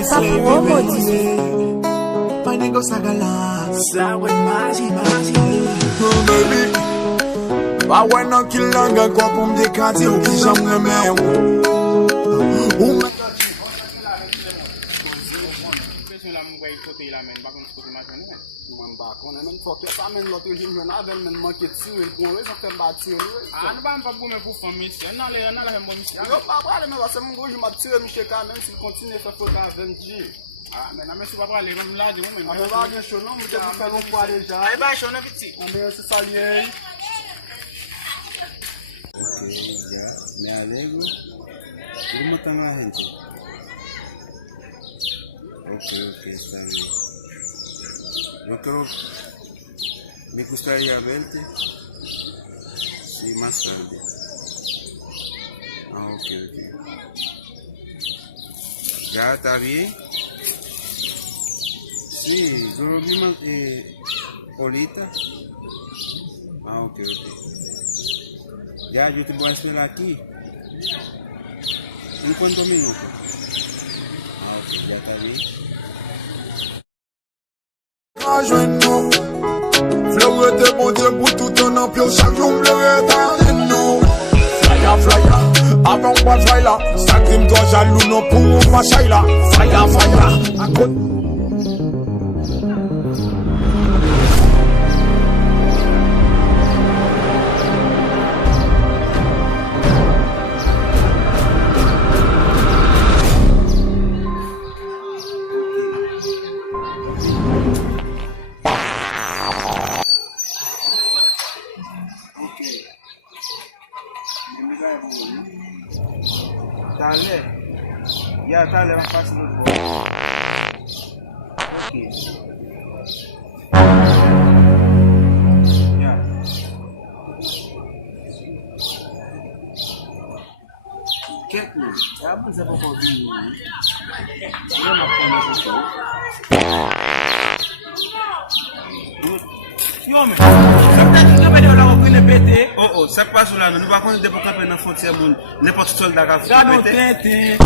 WhatsApp promo My nigga Sagala. Sawe maji. Oh baby, I wanna kill langa kwa pou mdekati ou ki jam reme ou. Ah, mais non, mais c'est pas vrai, les gens là, du moment. On va bien chaud, non, mais tu peux faire l'emploi déjà. Allez, bah, j'en ai petit. On va se saluer. Ok, ya, me alegro. ¿Cómo están la gente? Ok, está bien. Yo creo, me gustaría verte. Sí, más tarde. Ah, ok. ¿Ya está bien? Sí, yo lo vi más ahorita. Ah, ok. Ya, yo te voy a esperar aquí. ¿En cuántos minutos? Ah, ok, ya está bien. Rejoins-nous. Fleur de bon Dieu pour tout ton empire. Chaque jour, fleur est nous. Flyer, avant pas fire. Sacrim toi jaloux, non pour pas shaila. Fire. Dale. Ya, dale, más fácil. Ok. Ya. ¿Qué? Ya, pues se va a poder. Yo no puedo hacer eso. Yo, mais. Oh, ça passe là, nous ne pouvons pas camper dans la frontière, n'importe quel soldat qui a fait.